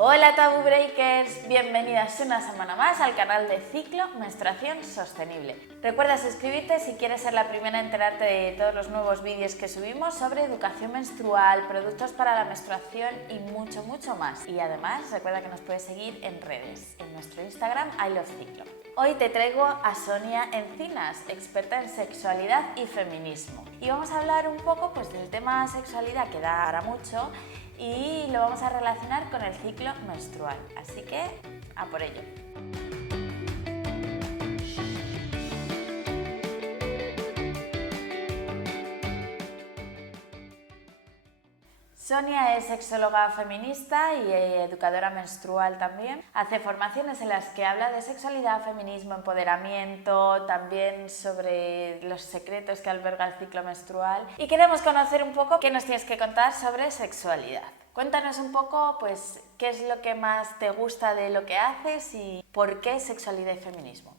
Hola Tabú Breakers, bienvenidas una semana más al canal de Ciclo Menstruación Sostenible. Recuerda suscribirte si quieres ser la primera en enterarte de todos los nuevos vídeos que subimos sobre educación menstrual, productos para la menstruación y mucho más. Y además recuerda que nos puedes seguir en redes, en nuestro Instagram iLoveCiclo. Hoy te traigo a Sonia Encinas, experta en sexualidad y feminismo. Y vamos a hablar un poco del tema sexualidad que da para mucho y lo vamos a relacionar con el ciclo menstrual. Así que, a por ello. Sonia es sexóloga feminista y educadora menstrual también. Hace formaciones en las que habla de sexualidad, feminismo, empoderamiento, también sobre los secretos que alberga el ciclo menstrual. Y queremos conocer un poco qué nos tienes que contar sobre sexualidad. Cuéntanos un poco, qué es lo que más te gusta de lo que haces y por qué sexualidad y feminismo.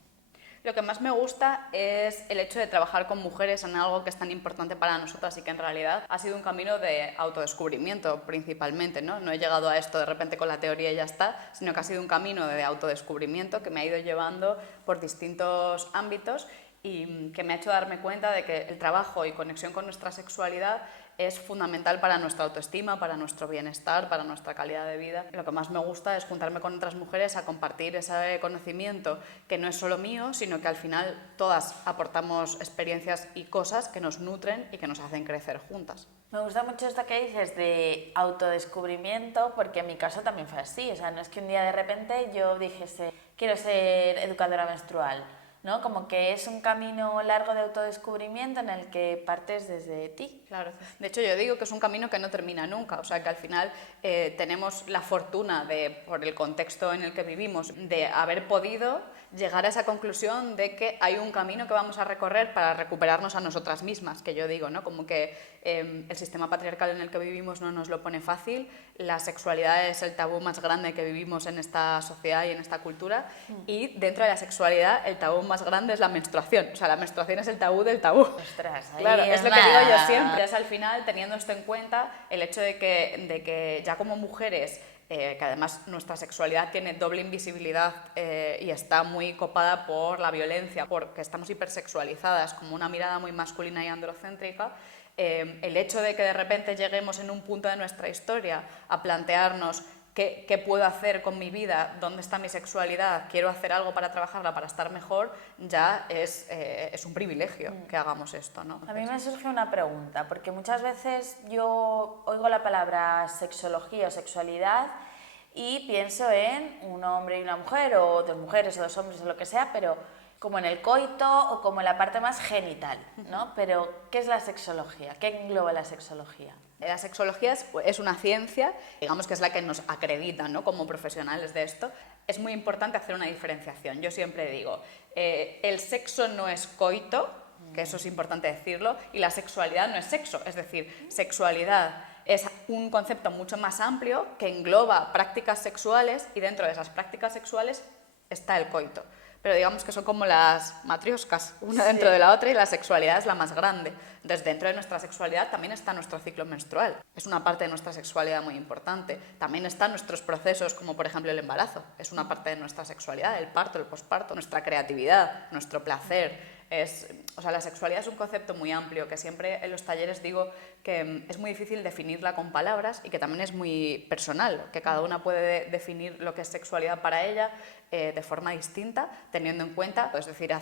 Lo que más me gusta es el hecho de trabajar con mujeres en algo que es tan importante para nosotras y que en realidad ha sido un camino de autodescubrimiento principalmente, ¿no? No he llegado a esto de repente con la teoría y ya está, sino que ha sido un camino de autodescubrimiento que me ha ido llevando por distintos ámbitos y que me ha hecho darme cuenta de que el trabajo y conexión con nuestra sexualidad es fundamental para nuestra autoestima, para nuestro bienestar, para nuestra calidad de vida. Lo que más me gusta es juntarme con otras mujeres a compartir ese conocimiento que no es solo mío, sino que al final todas aportamos experiencias y cosas que nos nutren y que nos hacen crecer juntas. Me gusta mucho esto que dices de autodescubrimiento, porque en mi caso también fue así. O sea, no es que un día de repente yo dijese, quiero ser educadora menstrual, ¿no? Como que es un camino largo de autodescubrimiento en el que partes desde ti. Claro. De hecho, yo digo que es un camino que no termina nunca. O sea, que al final tenemos la fortuna por el contexto en el que vivimos, de haber podido llegar a esa conclusión de que hay un camino que vamos a recorrer para recuperarnos a nosotras mismas, que yo digo, ¿no? Como que el sistema patriarcal en el que vivimos no nos lo pone fácil, la sexualidad es el tabú más grande que vivimos en esta sociedad y en esta cultura, y dentro de la sexualidad el tabú más grande es la menstruación. O sea, la menstruación es el tabú del tabú. Ostras, ahí claro, es lo que nada. digo yo siempre. Es al final, teniendo esto en cuenta, el hecho de que ya como mujeres, que además nuestra sexualidad tiene doble invisibilidad y está muy copada por la violencia, porque estamos hipersexualizadas, como una mirada muy masculina y androcéntrica, el hecho de que de repente lleguemos en un punto de nuestra historia a plantearnos ¿qué puedo hacer con mi vida? ¿Dónde está mi sexualidad? ¿Quiero hacer algo para trabajarla, para estar mejor? Ya es un privilegio que hagamos esto, ¿no? A mí me surge una pregunta, porque muchas veces yo oigo la palabra sexología o sexualidad y pienso en un hombre y una mujer, o dos mujeres o dos hombres o lo que sea, pero como en el coito o como en la parte más genital, ¿no? Pero, ¿qué es la sexología? ¿Qué engloba la sexología? La sexología es una ciencia, digamos que es la que nos acredita, ¿no? Como profesionales de esto. Es muy importante hacer una diferenciación. Yo siempre digo, el sexo no es coito, que eso es importante decirlo, y la sexualidad no es sexo. Es decir, sexualidad es un concepto mucho más amplio que engloba prácticas sexuales y dentro de esas prácticas sexuales está el coito. Pero digamos que son como las matrioscas, una dentro de la otra, y la sexualidad es la más grande. Entonces, dentro de nuestra sexualidad también está nuestro ciclo menstrual. Es una parte de nuestra sexualidad muy importante. También están nuestros procesos, como por ejemplo el embarazo. Es una parte de nuestra sexualidad, el parto, el posparto, nuestra creatividad, nuestro placer. La sexualidad es un concepto muy amplio, que siempre en los talleres digo que es muy difícil definirla con palabras y que también es muy personal, que cada una puede definir lo que es sexualidad para ella de forma distinta, teniendo en cuenta, es decir,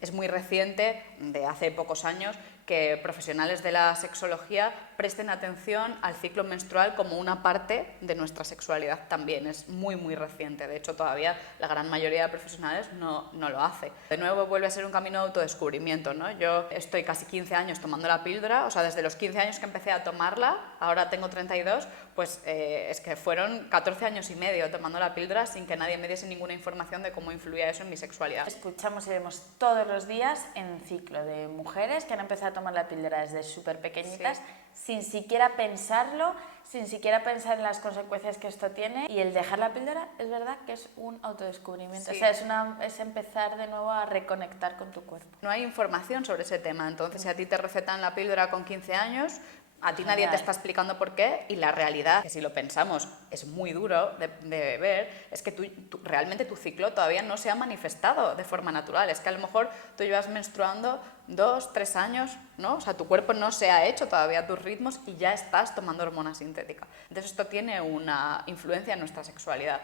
es muy reciente, de hace pocos años, que profesionales de la sexología presten atención al ciclo menstrual como una parte de nuestra sexualidad también. Es muy reciente, de hecho todavía la gran mayoría de profesionales no lo hace. De nuevo vuelve a ser un camino de autodescubrimiento, ¿no? Yo estoy casi 15 años tomando la píldora, o sea, desde los 15 años que empecé a tomarla, ahora tengo 32, pues es que fueron 14 años y medio tomando la píldora sin que nadie me diese ninguna información de cómo influía eso en mi sexualidad. Escuchamos y vemos todos los días en ciclo de mujeres que han empezado a tomar la píldora desde súper pequeñitas, sin siquiera pensarlo, sin siquiera pensar en las consecuencias que esto tiene, y el dejar la píldora es verdad que es un autodescubrimiento, o sea, es empezar de nuevo a reconectar con tu cuerpo. No hay información sobre ese tema, entonces si a ti te recetan la píldora con 15 años, A ti nadie te está explicando por qué, y la realidad, que si lo pensamos es muy duro de ver, es que realmente tu ciclo todavía no se ha manifestado de forma natural. Es que a lo mejor tú llevas menstruando 2, 3 años, ¿no? O sea, tu cuerpo no se ha hecho todavía tus ritmos y ya estás tomando hormona sintética. Entonces esto tiene una influencia en nuestra sexualidad.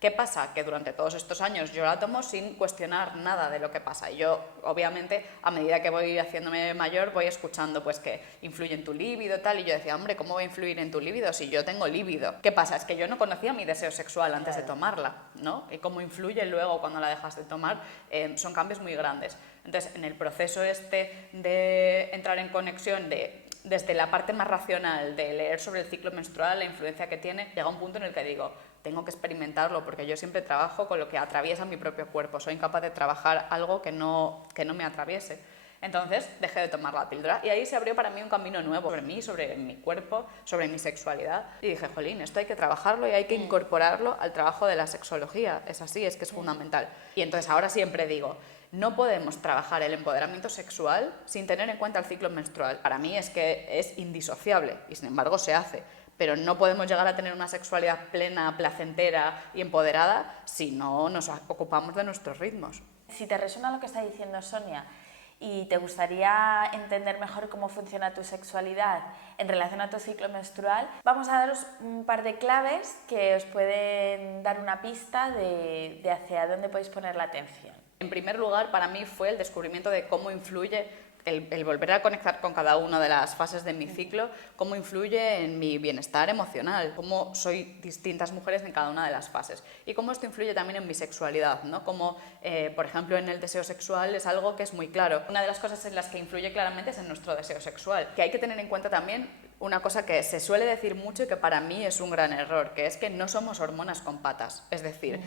¿Qué pasa? Que durante todos estos años yo la tomo sin cuestionar nada de lo que pasa. Y yo, obviamente, a medida que voy haciéndome mayor, voy escuchando pues que influye en tu líbido y tal. Y yo decía, hombre, ¿cómo va a influir en tu líbido si yo tengo líbido? ¿Qué pasa? Es que yo no conocía mi deseo sexual antes de tomarla, ¿no? Y cómo influye luego cuando la dejas de tomar, son cambios muy grandes. Entonces, en el proceso este de entrar en conexión desde la parte más racional de leer sobre el ciclo menstrual, la influencia que tiene, llega un punto en el que digo, tengo que experimentarlo porque yo siempre trabajo con lo que atraviesa mi propio cuerpo, soy incapaz de trabajar algo que no me atraviese. Entonces dejé de tomar la píldora y ahí se abrió para mí un camino nuevo sobre mí, sobre mi cuerpo, sobre mi sexualidad. Y dije, jolín, esto hay que trabajarlo y hay que incorporarlo al trabajo de la sexología. Es así, es que es fundamental. Y entonces ahora siempre digo, no podemos trabajar el empoderamiento sexual sin tener en cuenta el ciclo menstrual. Para mí es que es indisociable y sin embargo se hace. Pero no podemos llegar a tener una sexualidad plena, placentera y empoderada si no nos ocupamos de nuestros ritmos. Si te resuena lo que está diciendo Sonia y te gustaría entender mejor cómo funciona tu sexualidad en relación a tu ciclo menstrual, vamos a daros un par de claves que os pueden dar una pista de hacia dónde podéis poner la atención. En primer lugar, para mí fue el descubrimiento de cómo influye el volver a conectar con cada una de las fases de mi ciclo, cómo influye en mi bienestar emocional, cómo soy distintas mujeres en cada una de las fases y cómo esto influye también en mi sexualidad, ¿no? Como, por ejemplo, en el deseo sexual es algo que es muy claro. Una de las cosas en las que influye claramente es en nuestro deseo sexual, que hay que tener en cuenta también una cosa que se suele decir mucho y que para mí es un gran error, que es que no somos hormonas con patas. Es decir,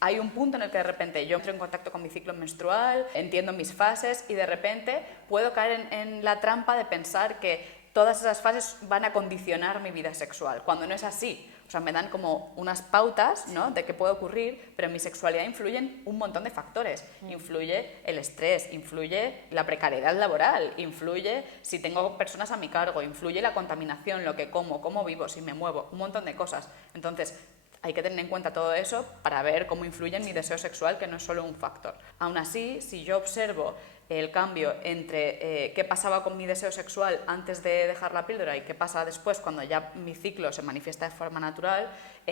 hay un punto en el que de repente yo entro en contacto con mi ciclo menstrual, entiendo mis fases y de repente puedo caer en la trampa de pensar que todas esas fases van a condicionar mi vida sexual, cuando no es así. O sea, me dan como unas pautas, ¿no?, de qué puede ocurrir, pero en mi sexualidad influyen un montón de factores. Influye el estrés, influye la precariedad laboral, influye si tengo personas a mi cargo, influye la contaminación, lo que como, cómo vivo, si me muevo, un montón de cosas. Entonces, hay que tener en cuenta todo eso para ver cómo influye en mi deseo sexual, que no es solo un factor. Aún así, si yo observo el cambio entre qué pasaba con mi deseo sexual antes de dejar la píldora y qué pasa después cuando ya mi ciclo se manifiesta de forma natural,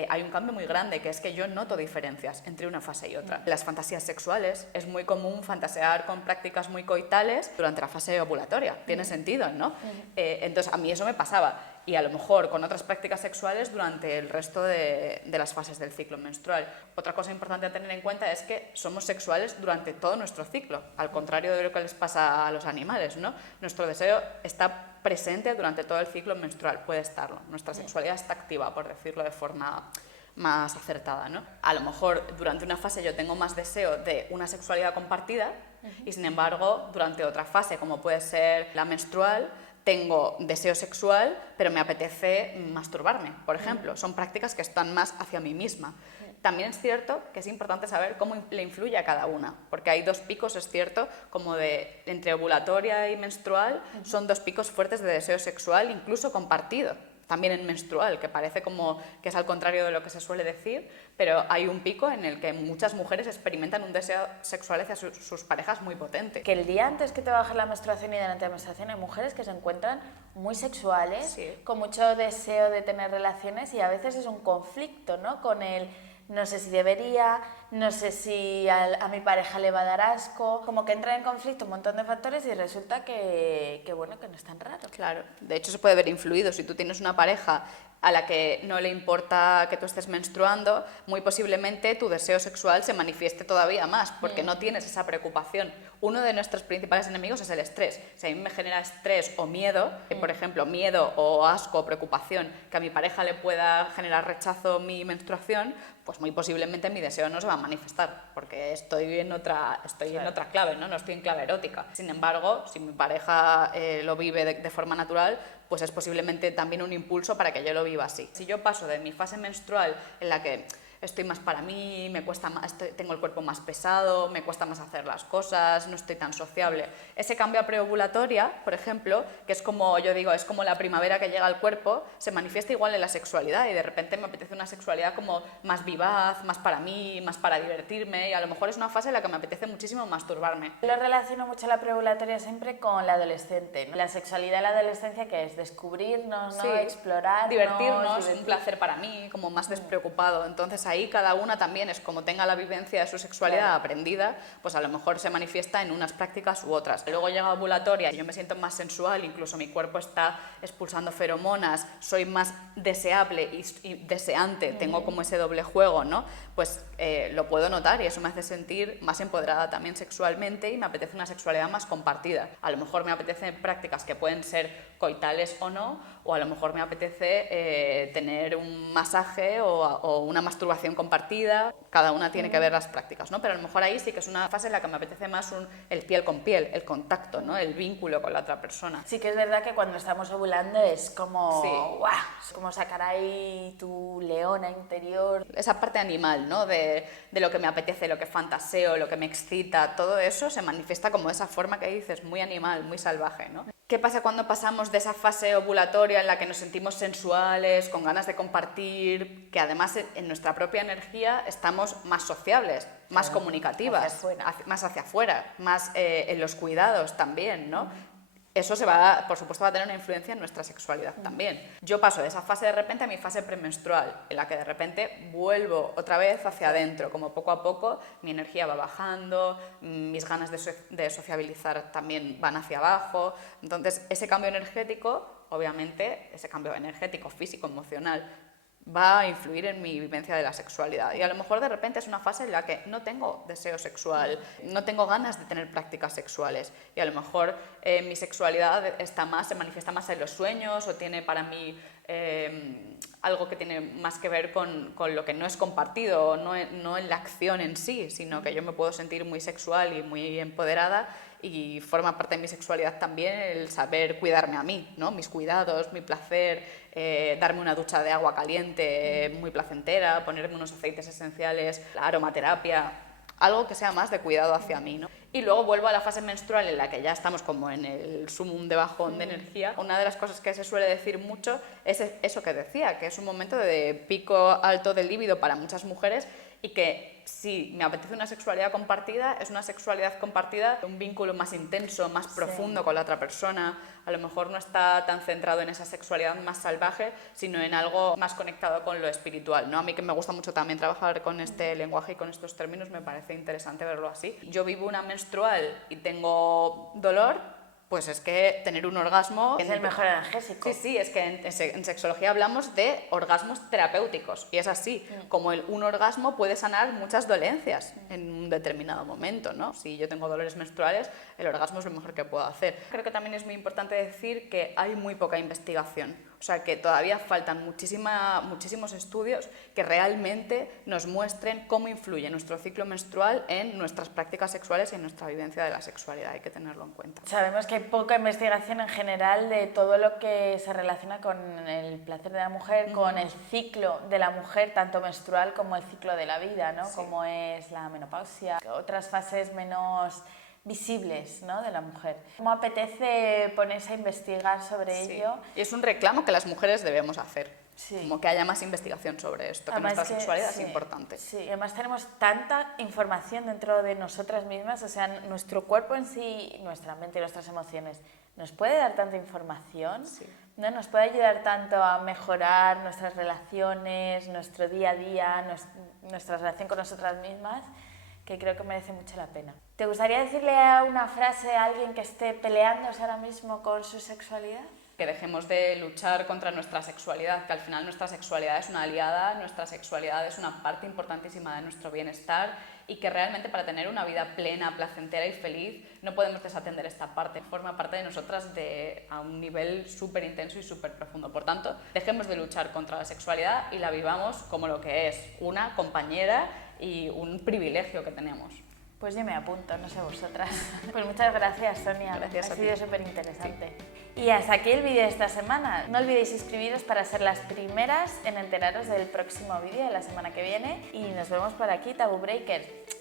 hay un cambio muy grande, que es que yo noto diferencias entre una fase y otra. Las fantasías sexuales, es muy común fantasear con prácticas muy coitales durante la fase ovulatoria, tiene sentido, ¿no? Entonces a mí eso me pasaba. Y a lo mejor con otras prácticas sexuales durante el resto de las fases del ciclo menstrual. Otra cosa importante a tener en cuenta es que somos sexuales durante todo nuestro ciclo, al contrario de lo que les pasa a los animales, ¿no? Nuestro deseo está presente durante todo el ciclo menstrual, puede estarlo. Nuestra sexualidad está activa, por decirlo de forma más acertada, ¿no? A lo mejor durante una fase yo tengo más deseo de una sexualidad compartida y sin embargo durante otra fase, como puede ser la menstrual, tengo deseo sexual, pero me apetece masturbarme, por ejemplo. Son prácticas que están más hacia mí misma. También es cierto que es importante saber cómo le influye a cada una, porque hay dos picos, es cierto, como de entre ovulatoria y menstrual, son dos picos fuertes de deseo sexual, incluso compartido. También en menstrual, que parece como que es al contrario de lo que se suele decir, pero hay un pico en el que muchas mujeres experimentan un deseo sexual hacia sus parejas muy potente. Que el día antes que te baje la menstruación y durante la menstruación hay mujeres que se encuentran muy sexuales, sí, con mucho deseo de tener relaciones y a veces es un conflicto, ¿no? Con el no sé si debería, no sé si a mi pareja le va a dar asco, como que entra en conflicto un montón de factores y resulta que bueno, que no es tan raro. Claro, de hecho se puede ver influido. Si tú tienes una pareja a la que no le importa que tú estés menstruando, muy posiblemente tu deseo sexual se manifieste todavía más, porque no tienes esa preocupación. Uno de nuestros principales enemigos es el estrés. Si a mí me genera estrés o miedo, por ejemplo, miedo o asco o preocupación, que a mi pareja le pueda generar rechazo mi menstruación, pues muy posiblemente mi deseo no se va a manifestar, porque estoy en otra clave, ¿no? No estoy en clave erótica. Sin embargo, si mi pareja lo vive de forma natural, pues es posiblemente también un impulso para que yo lo viva así. Si yo paso de mi fase menstrual en la que estoy más para mí, me cuesta más, tengo el cuerpo más pesado, me cuesta más hacer las cosas, no estoy tan sociable. Ese cambio a preovulatoria, por ejemplo, que es como yo digo, es como la primavera que llega al cuerpo, se manifiesta igual en la sexualidad y de repente me apetece una sexualidad como más vivaz, más para mí, más para divertirme y a lo mejor es una fase en la que me apetece muchísimo masturbarme. Lo relaciono mucho la preovulatoria siempre con la adolescente, ¿no? La sexualidad en la adolescencia, que es descubrirnos, ¿no? Sí, Explorar, divertirnos, un placer para mí, como más despreocupado. Entonces ahí cada una también es como tenga la vivencia de su sexualidad aprendida, pues a lo mejor se manifiesta en unas prácticas u otras. Luego llega ovulatoria y yo me siento más sensual, incluso mi cuerpo está expulsando feromonas, soy más deseable y deseante, tengo como ese doble juego, ¿no? Pues lo puedo notar y eso me hace sentir más empoderada también sexualmente y me apetece una sexualidad más compartida. A lo mejor me apetecen prácticas que pueden ser coitales o no, o a lo mejor me apetece tener un masaje o una masturbación compartida. Cada una tiene que ver las prácticas, ¿no? Pero a lo mejor ahí sí que es una fase en la que me apetece más el piel con piel, el contacto, ¿no? El vínculo con la otra persona. Sí que es verdad que cuando estamos ovulando es como, Sí. ¡guau! Es como sacar ahí tu leona interior. Esa parte animal, ¿no? De lo que me apetece, lo que fantaseo, lo que me excita, todo eso se manifiesta como esa forma que dices, muy animal, muy salvaje, ¿no? ¿Qué pasa cuando pasamos de esa fase ovulatoria en la que nos sentimos sensuales, con ganas de compartir, que además en nuestra propia energía estamos más sociables, más comunicativas, más hacia afuera, más en los cuidados también, ¿no? Eso por supuesto, va a tener una influencia en nuestra sexualidad también. Yo paso de esa fase de repente a mi fase premenstrual, en la que de repente vuelvo otra vez hacia adentro, como poco a poco mi energía va bajando, mis ganas de sociabilizar también van hacia abajo. Entonces, ese cambio energético, obviamente, ese cambio energético, físico, emocional, va a influir en mi vivencia de la sexualidad. Y a lo mejor de repente es una fase en la que no tengo deseo sexual, no tengo ganas de tener prácticas sexuales. Y a lo mejor mi sexualidad se manifiesta más en los sueños o tiene para mí algo que tiene más que ver con lo que no es compartido, no en la acción en sí, sino que yo me puedo sentir muy sexual y muy empoderada y forma parte de mi sexualidad también el saber cuidarme a mí, ¿no? Mis cuidados, mi placer, darme una ducha de agua caliente muy placentera, ponerme unos aceites esenciales, la aromaterapia, algo que sea más de cuidado hacia mí, ¿no? Y luego vuelvo a la fase menstrual en la que ya estamos como en el sumum de bajón de energía. Una de las cosas que se suele decir mucho es eso que decía, que es un momento de pico alto del líbido para muchas mujeres y que si me apetece una sexualidad compartida, es una sexualidad compartida, un vínculo más intenso, más profundo con la otra persona. A lo mejor no está tan centrado en esa sexualidad más salvaje, sino en algo más conectado con lo espiritual, ¿no? A mí, que me gusta mucho también trabajar con este lenguaje y con estos términos, me parece interesante verlo así. Yo vivo una menstrual y tengo dolor, pues es que tener un orgasmo es el mejor analgésico. Sí, es que en sexología hablamos de orgasmos terapéuticos y es así, como un orgasmo puede sanar muchas dolencias en un determinado momento, ¿no? Si yo tengo dolores menstruales, el orgasmo es lo mejor que puedo hacer. Creo que también es muy importante decir que hay muy poca investigación, o sea que todavía faltan muchísimos estudios que realmente nos muestren cómo influye nuestro ciclo menstrual en nuestras prácticas sexuales y en nuestra vivencia de la sexualidad. Hay que tenerlo en cuenta. Sabemos que hay poca investigación en general de todo lo que se relaciona con el placer de la mujer, con el ciclo de la mujer, tanto menstrual como el ciclo de la vida, ¿no? Sí. Como es la menopausia, otras fases menos visibles, ¿no? De la mujer. ¿Cómo apetece ponerse a investigar sobre ello? Y es un reclamo que las mujeres debemos hacer. Sí. Como que haya más investigación sobre esto, además que nuestra sexualidad es importante. Sí, además tenemos tanta información dentro de nosotras mismas, o sea, nuestro cuerpo en sí, nuestra mente y nuestras emociones, nos puede dar tanta información, ¿no? Nos puede ayudar tanto a mejorar nuestras relaciones, nuestro día a día, nuestra relación con nosotras mismas, que creo que merece mucho la pena. ¿Te gustaría decirle una frase a alguien que esté peleándose ahora mismo con su sexualidad? Que dejemos de luchar contra nuestra sexualidad, que al final nuestra sexualidad es una aliada, nuestra sexualidad es una parte importantísima de nuestro bienestar y que realmente para tener una vida plena, placentera y feliz no podemos desatender esta parte. Forma parte de nosotras a un nivel súper intenso y súper profundo. Por tanto, dejemos de luchar contra la sexualidad y la vivamos como lo que es, una compañera y un privilegio que tenemos. Pues yo me apunto, no sé vosotras. Pues muchas gracias, Sonia. Gracias a ti. Ha sido súper interesante. Sí. Y hasta aquí el vídeo de esta semana. No olvidéis suscribiros para ser las primeras en enteraros del próximo vídeo de la semana que viene y nos vemos por aquí, Taboo Breakers.